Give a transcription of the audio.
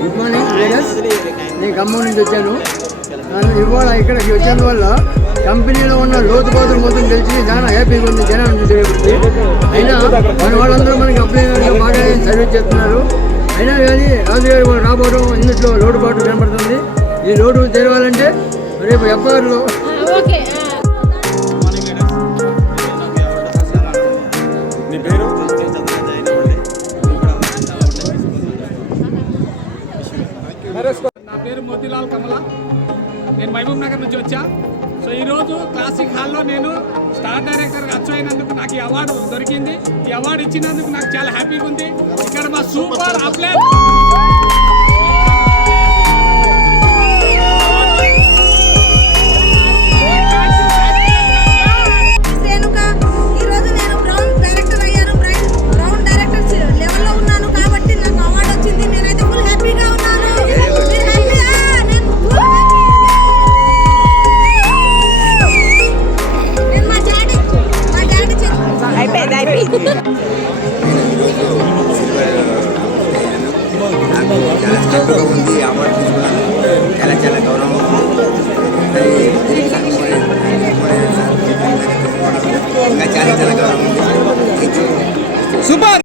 Good morning leaders, నేను ఖమ్మం నుంచి వచ్చాను. ఇవాళ ఇక్కడికి వచ్చిన వల్ల కంపెనీలో ఉన్న లోతుపాతులు మొత్తం తెలిసి చాలా హ్యాపీగా ఉంది. జనాన్ని చూసేటప్పుడు అయినా మన వాళ్ళందరూ మనకి అప్లై బాగా సర్వీస్ చేస్తున్నారు. అయినా కానీ రాజుగారు కూడా రాబోవడం ఇందులో లోటుపాటు కనబడుతుంది. ఈ లోటు తెరవాలంటే రేపు ఎఫ్ఐఆర్లో నా పేరు మోతీలాల్ కమల. నేను మహబూబ్ నగర్ నుంచి వచ్చా. సో ఈరోజు క్లాసిక్ హాల్లో నేను స్టార్ డైరెక్టర్గా అచ్చు అయినందుకు నాకు ఈ అవార్డు దొరికింది. ఈ అవార్డు ఇచ్చినందుకు నాకు చాలా హ్యాపీగా ఉంది. ఇక్కడ మా సూపర్ అప్లై హ్యాపీగా ఉంది. అవార్డు తీసుకున్నాను. చాలా చాలా గౌరవం ఇంకా చాలా చాలా గౌరవం ఉంది. సూపర్.